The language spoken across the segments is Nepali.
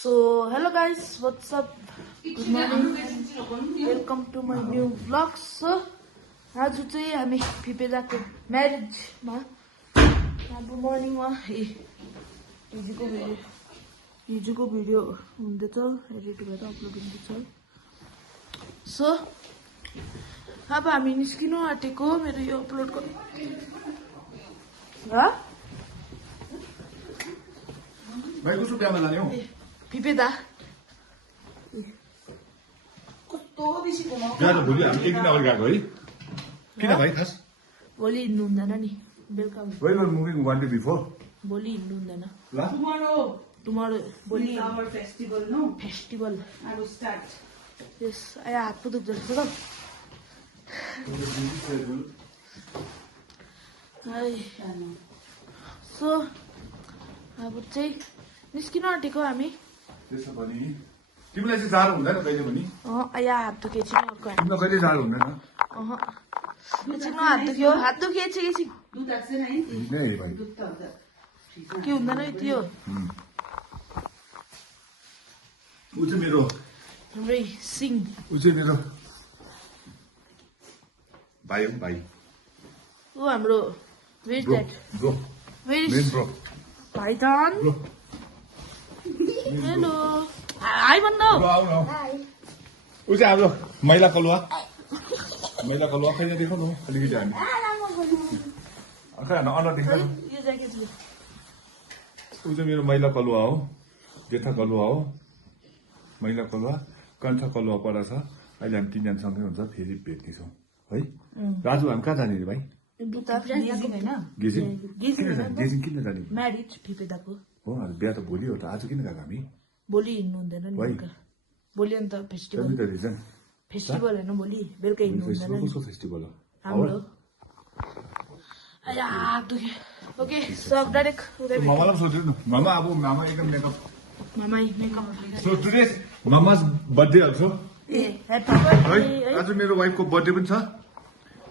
So hello guys, what's up? Good morning. Welcome to my new vlog. So आज चाहिँ हामी फिपेदाको म्यारेजमा अब मर्निङमा हिजोको भिडियो हुँदैछ, एडिट गरेर अपलोड हुँदैछ। सो अब हामी निस्किनु आँटेको, मेरो यो अपलोड गर्नु भाइ कस्तो बिहामा लाने हो? फिपेदा कस्तो बेसी घुमाउ। बिहा त भोलि हामी एक दिन अगाडि गएको है। किन भाइ खास? भोलि हिँड्नु हुँदैन नि, बेलुका Why not moving one day before? भोलि हिँड्नु हुँदैन। Tomorrow, भोलि is our festival, no? Festival. I will start. यस आया हात पुदुक जस्तो त। सो अब चाहिँ निस्किन आँटेको हामी। त्यसो भने तिमीलाई चाहिँ जाडो हुँदैन कहिले पनि? आया हात दुखे एकछिन अर्को हात। तिमीलाई कहिले जाडो हुँदैन? एकछिन हात दुख्यो, हात दुखे एकछिन। दूध आएको छैन है? नै भाइ। दूध त हुन्छ। के हुँदैन त्यो? ऊ चाहिँ मेरो हाम्रै सिङ। ऊ चाहिँ मेरो भाइ हो भाइ। ऊ हाम्रो वेज ब्रो ड्याड। ब्रो वेज मेन ब्रो भाइजान। ब्रो हेलो हाई भन्नु। ब्रो आऊ न। ऊ चाहिँ हाम्रो महिला कलुवा खै देखाउनु अलिकति हामी खै अनुहार देखाउनु। यो ज्याकेटले ऊ चाहिँ मेरो महिला कलुवा हो, जेठा कलुवा हो, महिला कलुवा, कान्छा कलुवा परा छ। अहिले हामी तिनजना सँगै हुन्छ, फेरि भेट्नेछौँ है। राजु हामी कहाँ जाने रे भाइ? गेजिङ किन जाने? म्यारिज फिपेदाको। हो बिहा त भोलि हो त, आज किन गएको हामी? भोलि हिँड्नु हुँदैन नि बेलुका। भोलि अन्त फेस्टिभल रिजन होइन, भोलि बेलुका हिँड्नु हुँदैन नि कसको फेस्टिभल हो? हाम्रो। आया हात दुख्यो। ओके सब डाइरेक्ट मामालाई पनि सोध्नु न। मामा अब मामा एकदम मेकअप। मामाई मेकअप। सो टुडे मामाज बर्थडे अल्सो ए ह्यापी है। बर्थडे। आज मेरो वाइफको बर्थडे पनि छ।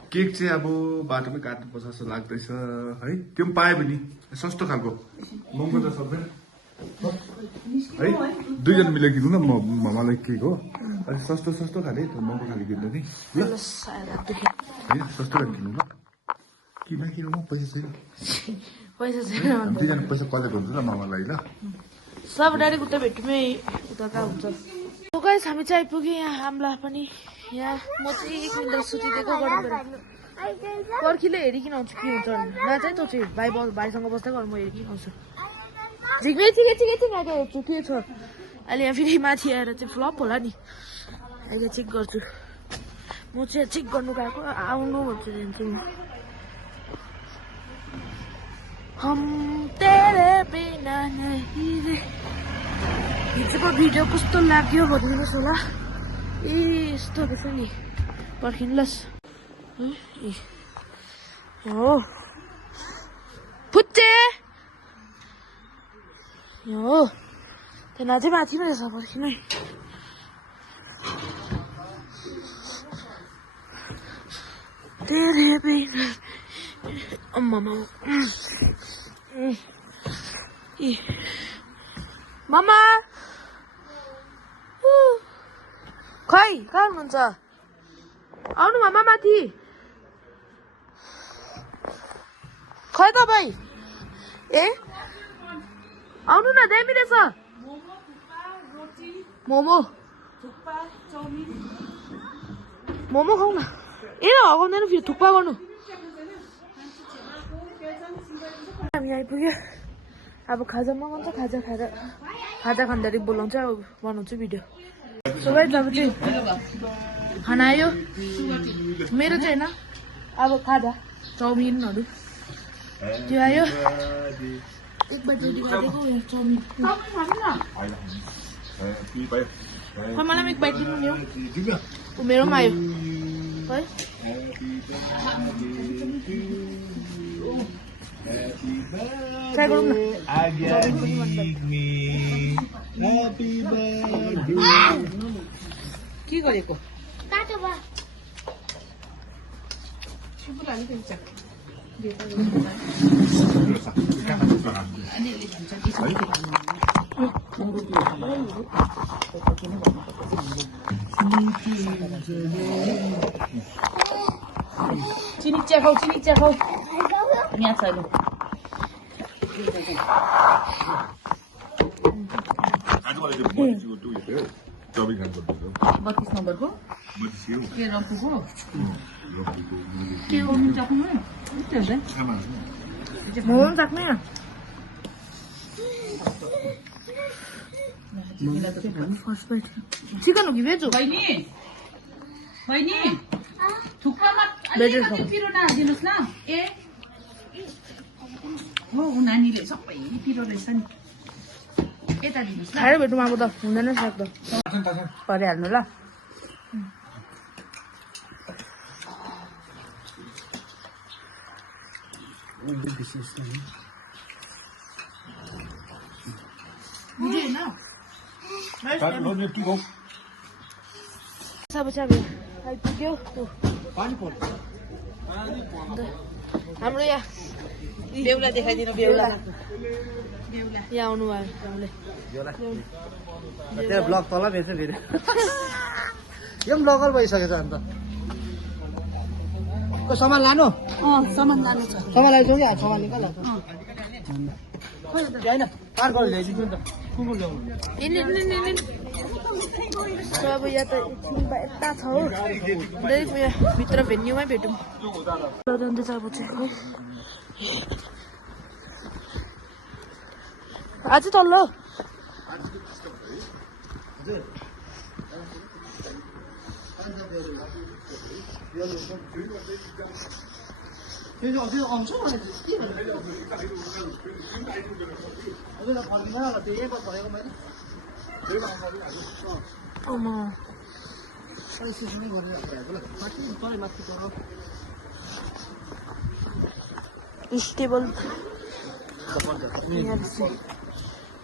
केक चाहिँ अब बाटोमै काट्नुपर्छ जस्तो लाग्दैछ है। त्यो पनि पायो भने सस्तो खालको, महँगो त सक्दैन है। दुईजना मिलेर किन्नु न, म मामालाई केक हो अलिक सस्तो खाले, महँगो खाले किन्नु नि ल है। सस्तो खाले किन्नु ल, किन पैसा छैन। पैसा छैन हामी दुईजना पैसा कलेक्ट हुन्छ ल मामालाई ल। सब डाइरेक्ट उता भेट्नुमै उता कहाँ हुन्छ। गाइस हामी चाहिँ आइपुग्यो यहाँ। हाम्ला पनि यहाँ म चाहिँ एक मिनट सुतिदिएको गरौँ पर्खीले हेरिकन आउँछु के हुन्छ भने। नचाहिँ तँ चाहिँ भाइसँग बस्दै गर, म हेरिकन आउँछु। झिक्मै ठिकै आएको हेर्छु के छ। अहिले यहाँ फेरि माथि आएर चाहिँ फ्लप होला नि, अहिले चेक गर्छु। म चाहिँ चेक गर्नु गएको, आउनु भन्छु जान्छु म। हम तेरे बिना नहीं रे। हिजोको भिडियो कस्तो लाग्यो भनिदिनुहोस् होला। ए यस्तो रहेछ नि, पर्खिनुहोस् हो फुच्चे हो त्यो नाचै माथि नै रहेछ, पर्खिनु है। तेरे बिना मामा मामा खै कहाँ हुनुहुन्छ? आउनु मामा माथि। खै तपाईँ ए आउनु न, दामी रहेछ। मोमो खाऊ न। ए हगाउँदैन फेरि थुक्पा गर्नु। हामी आइपुग्यो। अब खाजा मगाउँछ, खाजा खाँदाखेरि बोलाउँछ, अब बनाउँछु भिडियो। सो गाइस अब चाहिँ खाना आयो मेरो चाहिँ होइन, अब खाजा चाउमिनहरू त्यो आयो। एक बजी रेडी गरिदिएको यहाँ चाउमिन। खै मलाई पनि एक बाइट दिनु नि हौ। मेरो पनि आयो है। ट्राई गरौँ न। के गरेको? चिनी चिया खाऊ यहाँ छैन बत्तीस नम्बरको के रम्फूको के गर्नु सक्नु मोहन सक्ने चिकन हो कि भेज हो बहिनी थुक्पामा बेटर अलिकति पिरो नहालिदिनुहोस् न ए हो ऊ नानीले सबै पिरो रहेछ नि यता दिनुहोस् ल खाएर भेटौँ अब त हुँदैन सक्दो परिहाल्नु ल अब चाहिँ अब आइपुग्यो हाम्रो यहाँ बेहुला देखाइदिनु बेहुला यहाँ आउनु भयो हामीले त्यहाँ ब्लग तल भेट्छ फेरि यो पनि ब्लगर भइसकेछ अन्त को सामान लानु सामान लानु छ सामान ल्याउँछौ कि सामान निकाल होइन पार गरेर ल्याइदिन्छु नि त कुकुर ल्याउनु अब यहाँ त एकछिन यता छ हो यहाँ भित्र भेन्यूमै भेटौँ जाँदैछ अब चाहिँ आज तल्ल आउँछ स्टेबल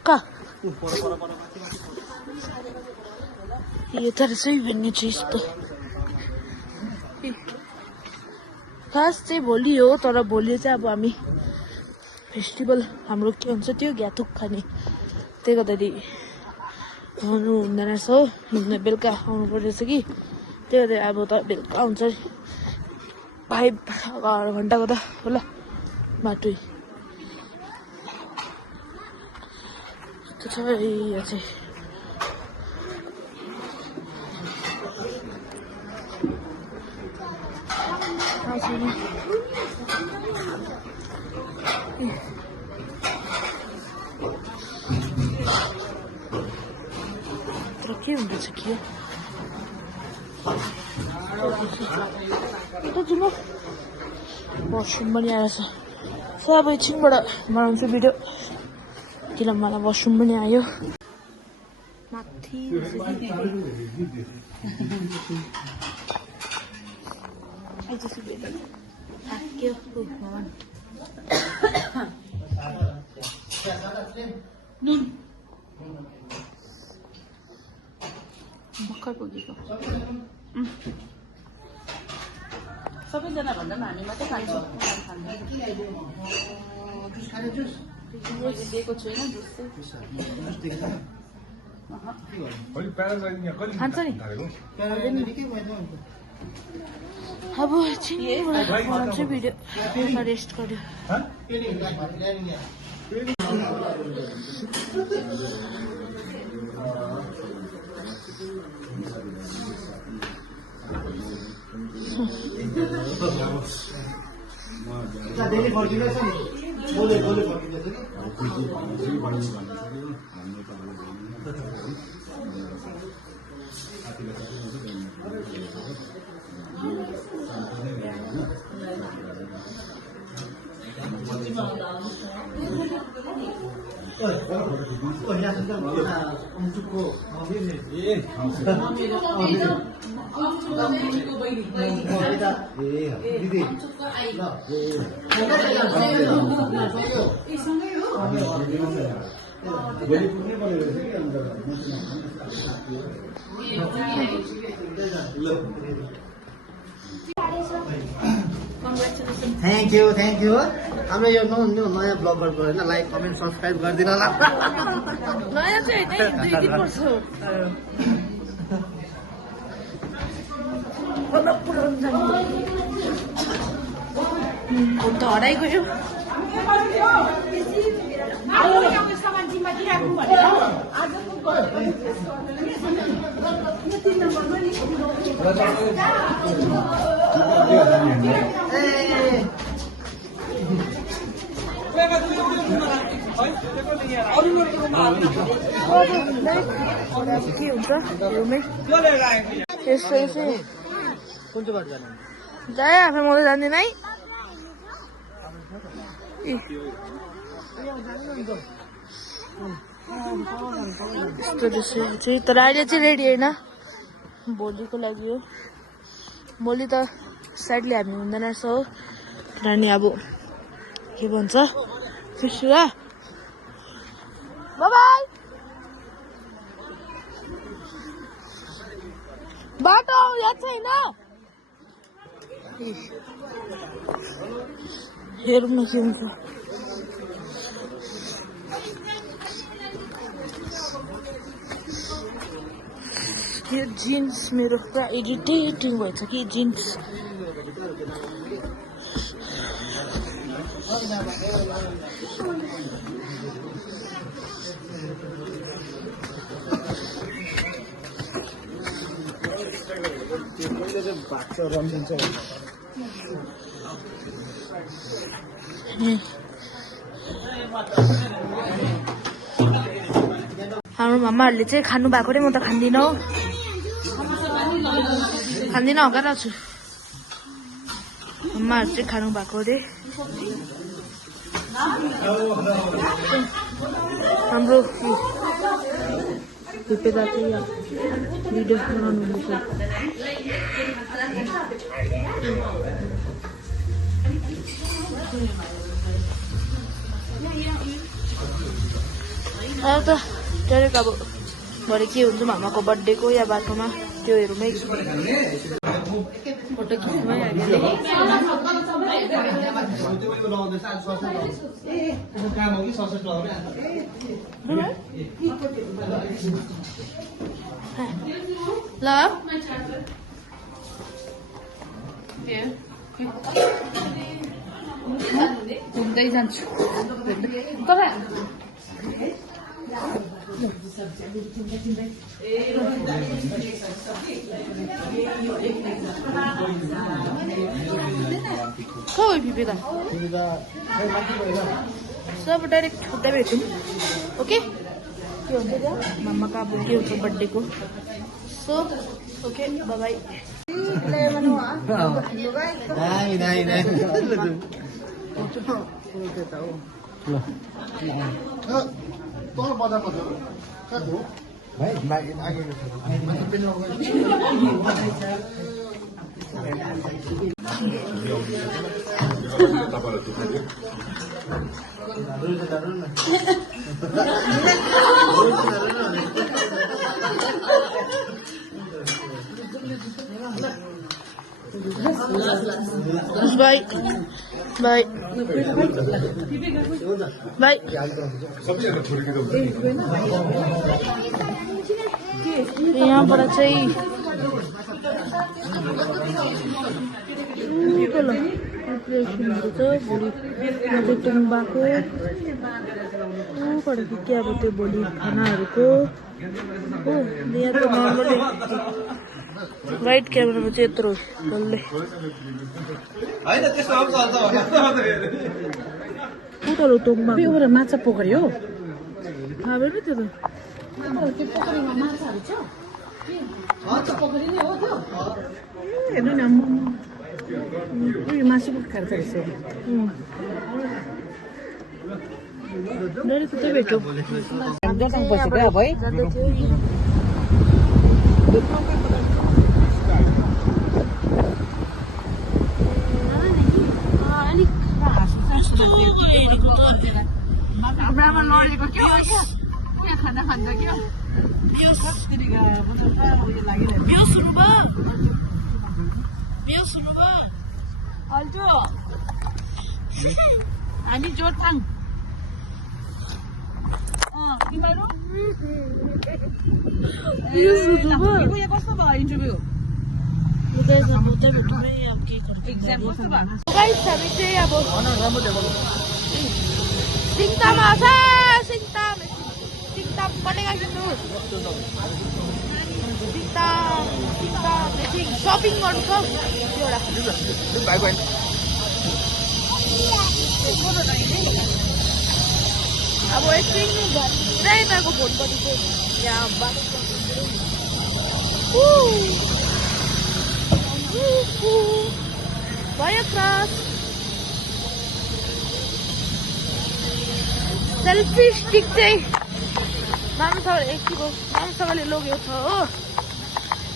कहाँ यो त रहेछ भन्ने चाहिँ यस्तो खास चाहिँ भोलि हो तर भोलि चाहिँ अब हामी फेस्टिभल हाम्रो के हुन्छ त्यो घ्याथुक खाने त्यही गर्दाखेरि आउनु हुँदैन रहेछ हो बेलुका आउनु पर्दैछ कि त्यही गर्दा अब त बेलुका हुन्छ 5 घन्टाको त होला बाटो छ यहाँ चाहिँ तर के हुँदैछ के वासरुम पनि आएछ सो अब एकछिनबाट बनाउँछु भिडियो किन मलाई वासरुम पनि आयो माथि भर्खर पुगेको सबैजना भन्दा पनि हामी मात्रै खान्छौँ दिएको छुइनँ जुस खान्छ नि अब एकछिनबाट बनाउँछु भिडियो रेस्ट गर्यो डेली फर्किँदैछ नि बोले फर्किँदैछ Thank you. हाम्रो यो नयाँ ब्लगरको होइन लाइक कमेन्ट सब्सक्राइब गरिदिनु होला नयाँ चाहिँ होइन 2-3 वर्ष हो फोन त हराइगयो सामान जिम्मा दिइराख्नु भनेर के हुन्छ रुमै यस्तो चाहिँ कुन चाहिँ बाटो जानु जाए आफै मलाई जान्दिन है यस्तो चाहिँ तर अहिले चाहिँ रेडी होइन भोलिको लागि हो भोलि त साइडली हामी हुँदैन रहेछ हो नानी अब के भन्छ फिसुवा बाई बाटो याद छैन हेरौँ न के हुन्छ यो जिन्स मेरो पुरा इरिटेटिङ भएछ कि जिन्स हाम्रो मामाहरूले चाहिँ खानु भएको रे म त खाँदिनँ हौ खाँदिनँ हकाइरहेको छु मामाहरू चाहिँ खानु भएको रे हाम्रो हिपेदा चाहिँ यहाँ भिडियो बनाउनु हुँदैछ त डाइरेक्ट अब भरे के हुन्छ मामाको बर्थडेको या बाटोमा त्यो हेरौँ फोटो खिच्नु ल घुम्दै जान्छु खोइ भिपेदा सब डाइरेक्ट उता भेटौँ ओके के हुन्छ त्यहाँ मामाको अब के हुन्छ बर्थडेको so okay by Bye. Bye. Bye. यहाँबाट चाहिँ प्रिपरेसनहरू छ भोलि टुङ भएको ऊबाट के अब त्यो भोलि खानाहरूको हो यहाँ त नर्मली वाइट क्यामेरामा चाहिँ यत्रो डल्लै उकालो टोङमा माछा पोखरी हो थाहा भएन त्यो त हेर्नु न मासु खान्छ रहेछ डरी कुतै भेट्यौ भाइ जाँदै थियो हाम्रामा लडेको क्या खाना खान्छ क्या हामी जोरथाङ तिमीहरू इन्टरभ्यू कस्तो भयो इन्टरभ्यू एक्जाम कस्तो भयो गाइस हामी चाहिँ अब सिङतामा छ सिङताम बनेका किन्नु सिङताम सपिङ गर्नु छ एउटा अब एकछिन ड्राइभरको फोनपट्टि चाहिँ यहाँ भयो क्रस सेल्फी स्टिक चाहिँ मामसँगले लगेको छ हो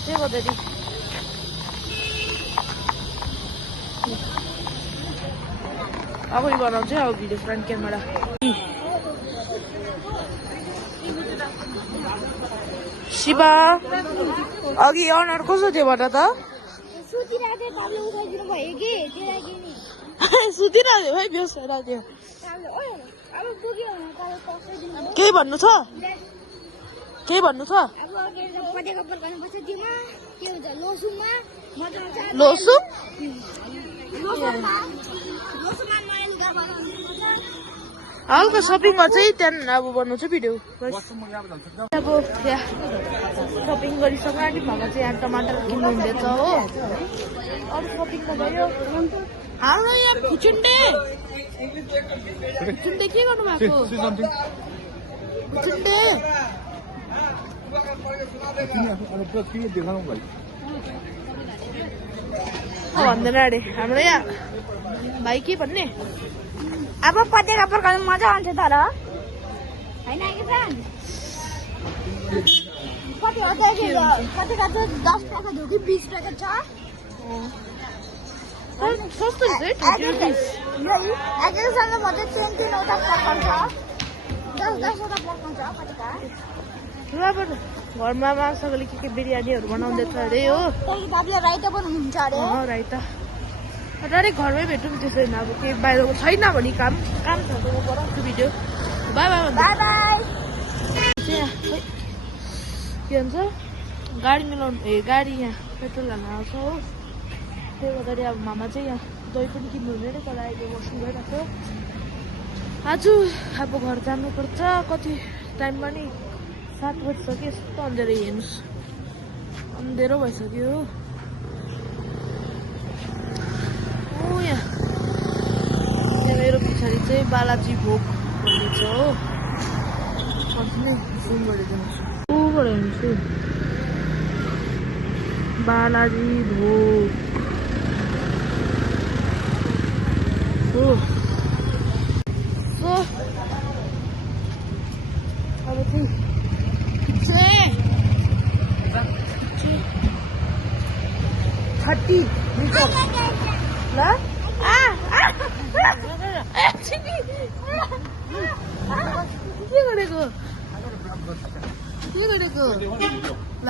त्यही गर्दाखेरि अगाडि बनाउँछ अब भिडियो फ्रन्ट क्यामेरा शिवा अघि अनर कस्तो थियो भन त सुतिरहेको भाइ बेहोस भइरहेको थियो केही भन्नु छ लोसु हल्का सपिङमा चाहिँ त्यहाँदेखि अब बनाउँछ भिडियो अब यहाँ सपिङ गरिसक्नु आँटी भामा चाहिँ यहाँ टमाटर किन्नु हुँदैछ हो अरू सपिङमा भयो हाम्रो यहाँ फुचुन्डे के गर्नु भएको फुचुन्डे भन्दैन अरे हाम्रो यहाँ भाइ के भन्ने अब पत्रिका पड्काउनु मजा आउँछ तर होइन कि फ्रेन्ड कति हो पत्रिका चाहिँ 10 प्याकेट हो कि 20 प्याकेट छ सस्तो एक सालमा मात्रै 3-3वटा पड्काउँछ 10-10वटा पड्काउँछ पत्रिका घरमा मासुले के बिरयानीहरू बनाउँदैछ अरे हो दाबीले राइता बनाउनुहुन्छ अरे राइता डाइरेक्ट घरमै भेटौँ त्यसै अब केही बाहिरको छैन भने काम छ त म बनाउँछु video by by by by के भन्छ गाडी मिलाउनु गाडी यहाँ पेट्रोल हाल्न आउँछ हो त्यही गर्दाखेरि अब मामा चाहिँ यहाँ दही पनि किन्नु हुने तर अहिले बस्नु भइरहेको आज अब घर जानुपर्छ कति टाइममा नि 7 बजिसक्यो यस्तो अँध्यारो हेर्नुहोस् अँध्यारो भइसक्यो यहाँ मेरो पछाडि चाहिँ बालाजी भोग भन्ने छ हो नै जुम गरेर जान्छु ऊबाट हेर्छु बालाजी भोग हो सो अब चाहिँ 30 लिटर ल के गरेको ल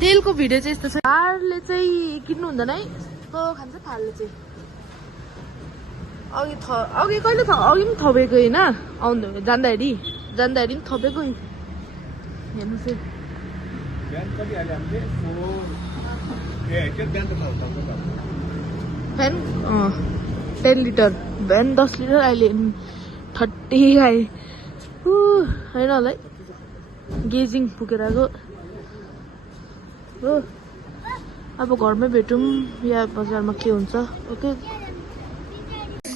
तेलको भिडियो चाहिँ यस्तो छ थारले चाहिँ किन्नु हुँदैन है यस्तो खान्छ थारले चाहिँ अघि कहिले अघि पनि थपेको होइन आउँदा जाँदाखेरि पनि थपेको हेर्नु चाहिँ फ्यान 10 लिटर भ्यान 10 लिटर अहिले 30 आए होइन होला है गेजिङ पुगेर आएको हो अब घरमै भेटौँ या बजारमा के हुन्छ ओके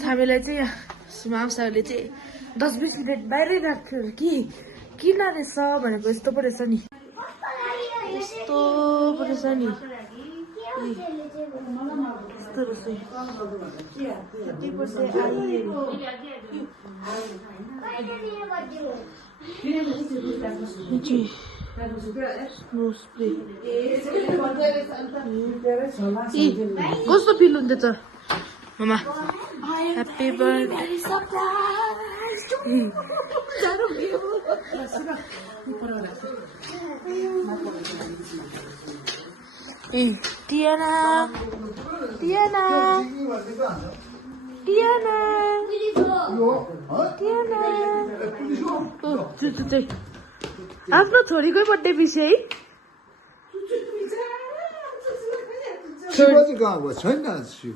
हामीलाई चाहिँ यहाँ सुमामसाले चाहिँ 10-20 मिनट बाहिरै राख्थ्यो कि किन रहेछ भनेको यस्तो पो रहेछ नि यस्तो पो रहेछ नि यस्तो रहेछ कति वर्ष कस्तो फिल हुँदैछ मामा ह्याप्पी बर्थडे Tiana टियाना यो टियाना चाहिँ आफ्नो छोरीकै बर्थडे विष है शिवाजी कहाँ भयो छैन शिव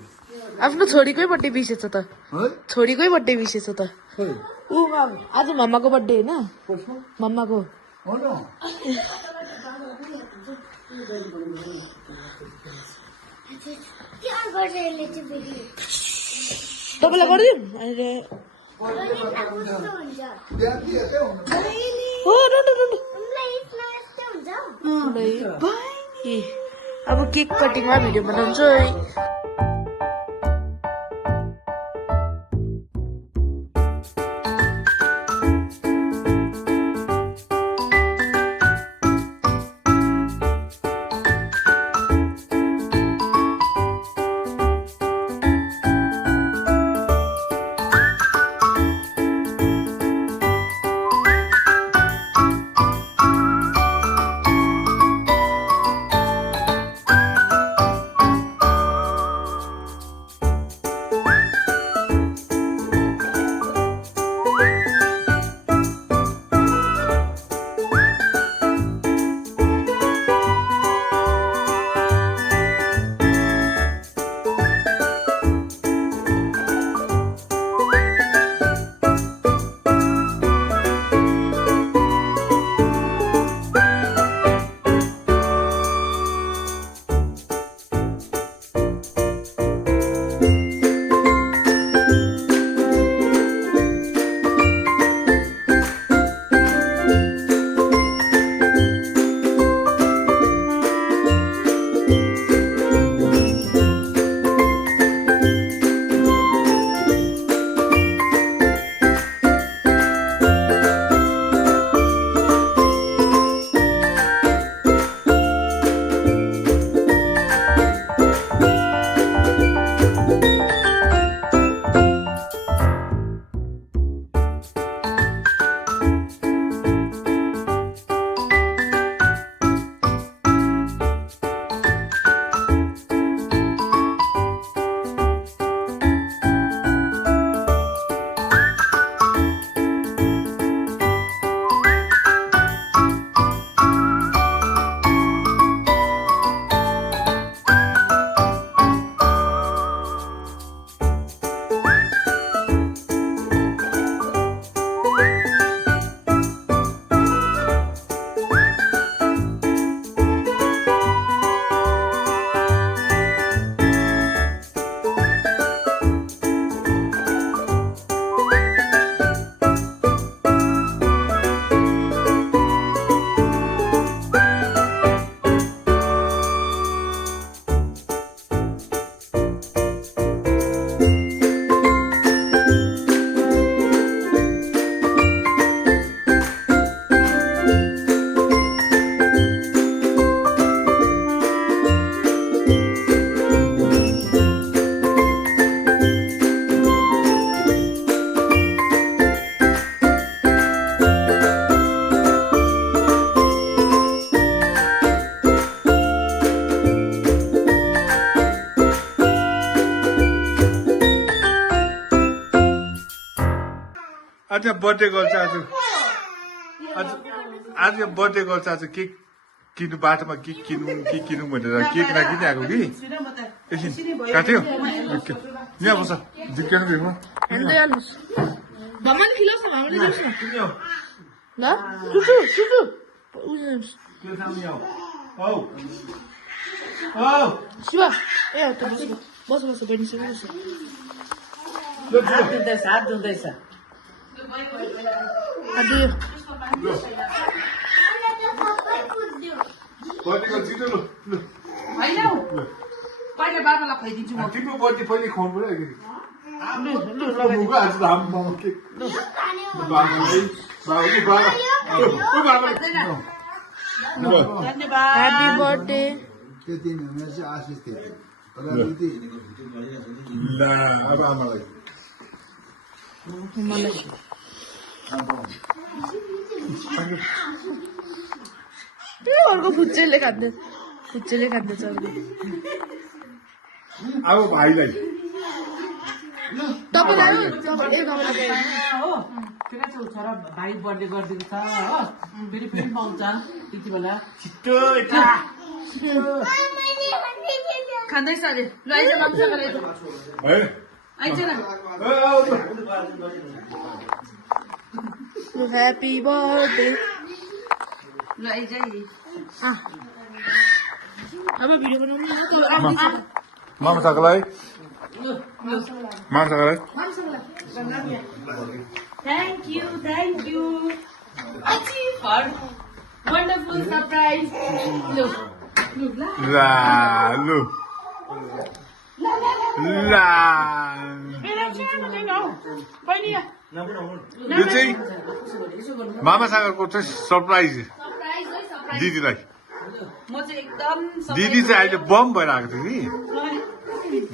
आफ्नो छोरीकै बर्थडे विष छ त है छोरीकै बर्थडे विष छ त खै ऊ आज मम्माको बर्थडे होइन कसको मम्माको हो न तपाईँलाई गरिदिउँ अहिले बिहा दिएकै हुनु हो अब केक कटिङमा भिडियो बनाउँछु है आज बर्थडे गर्छ आज बर्थडे गर्छ आज केक किन्नु बाटोमा केक किनौँ भनेर केक नकिनि आएको कि एकछिन काट्यो यहाँ बस झिक्केर भेट्नु हेर्दै हाल्नुहोस् धमाल खिलाउँछ न हामीले जाउँछ न ल सुसु सुसु शिवा ए हो त बस बस बहिनीसँग बस हात धुँदैछ बर्थडेको छिटो लु होइन हौ पहिला बाबालाई खुवाइदिन्छु म तिम्रो बर्थडे पहिले खुवाउनु पऱ्यो आज त हाम्रो केक धन्यवाद ह्यापी बर्थडे त्यति नै मेरो चाहिँ आशिष त्यति ल अब आमालाई अर्को फुच्चेले खाँदैछ अब भाइलाई तपाईँलाई हो, तपाईँ- ए तपाईँलाई हो फेरि चाहिँ छोरा भाइ बर्थडे गरिदिएको छ हो फेरि फेरि पाउँछ त्यति बेला खाँदैछ अरे ल आइज मामसँग आइज है आइज न ह्याप्पी बर्थडे ल आइज है अब भिडियो बनाउनु मामासँगलाई मामासँगलाई Thank you for wonderful surprise. Look, ला लु ला यो चाहिँ मामासँगको चाहिँ सरप्राइज दिदीलाई म चाहिँ एकदम दिदी चाहिँ अहिले बम भएर आएको थियो कि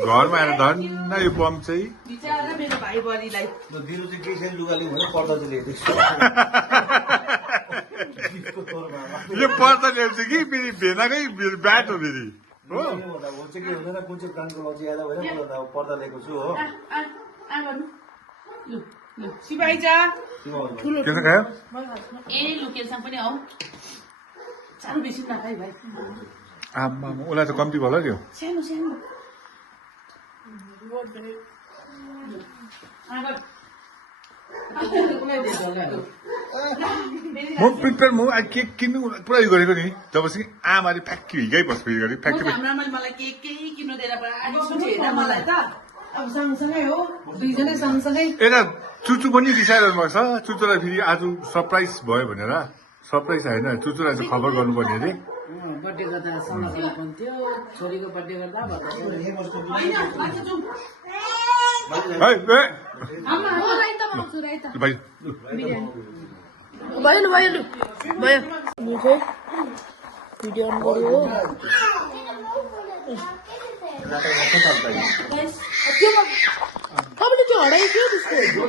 घरमा आएर धन्न यो बम चाहिँ बिचारा मेरो भाइ बहिनीलाई दिनु चाहिँ केही छैन लुगा लिउँ भने पर्दा चाहिँ ल्याइदिएको यो पर्दा ल्याउँछ कि फेरि भेनाकै ब्याट हो फेरि हो हुन्छ कि हुँदैन कुन चाहिँ ब्रान्डको लजी आएर होइन म त पर्दा ल्याएको छु हो शिवाइजा के खायो ए लोकेलसँग पनि हौ सानो बेसी नखाइ भाइ आमा उसलाई त कम्ती भयो होला त्यो सानो सानो म प्रिपेयर म केक किन्नु पुरा उयो गरेको नि जबपछि आमाले फ्याक्की हिँकै बस्को उयो गरेको फ्याक्की हाम्रो मलाई केक केही किन्नु दिएर हेर मलाई त अब सँगसँगै हो दुईजनै सँगसँगै यता चुचु पनि रिसाइरहनु भएको छ चुचुलाई फेरि आज सरप्राइज भयो भनेर सरप्राइज होइन चुचुलाई चाहिँ खबर गर्नुपर्ने अरे बर्थडे गर्दा सँगसँगै हुन्थ्यो छोरीको बर्थडे गर्दा भाइ भयो लु भयो लु भयो यो चाहिँ भिडियो अन गर्यो हो तपाईँले त्यो हरायो क्या त्यसको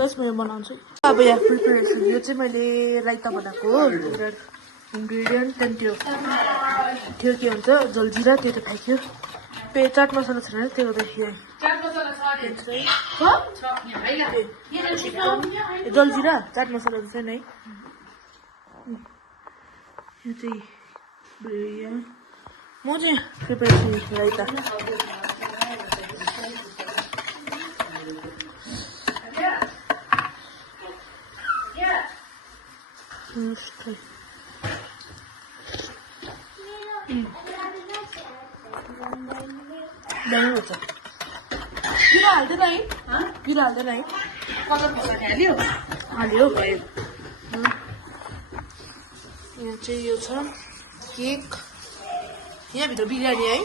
दस मिनट बनाउँछु अब यहाँ प्रिपेरेसन यो चाहिँ मैले राइता बनाएको हो इन्ग्रिडियन्ट त्यहाँदेखि त्यो के भन्छ जलजिरा त्यो त फ्याँक्यो चाट मसला छैन त्यो गर्दाखेरि जलजिरा चाट मसला त छैन है यो चाहिँ म चाहिँ प्रिपेरेसन राइता दामी हुन्छ किन हाल्दैन है किन हाल्दैन है कलर खोर्सानी हाल्यो हाल्यो भयो यहाँ चाहिँ यो छ केक यहाँभित्र बिरयानी है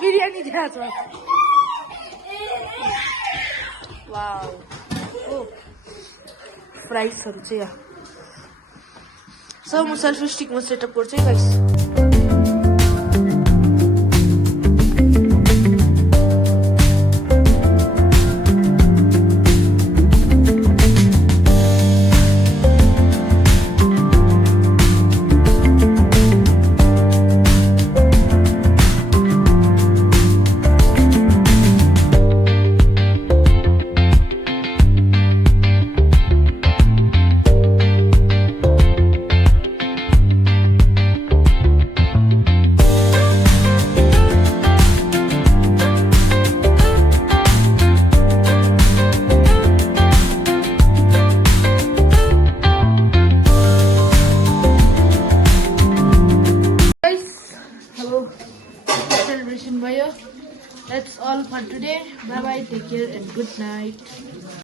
बिरयानी त्यहाँ छ वाउ फ्राइजहरू चाहिँ यहाँ सो म सेल्फी स्टिकमा सेटअप गर्छु है गाइस celebration भयो. That's all for today. Bye bye, take care and good night.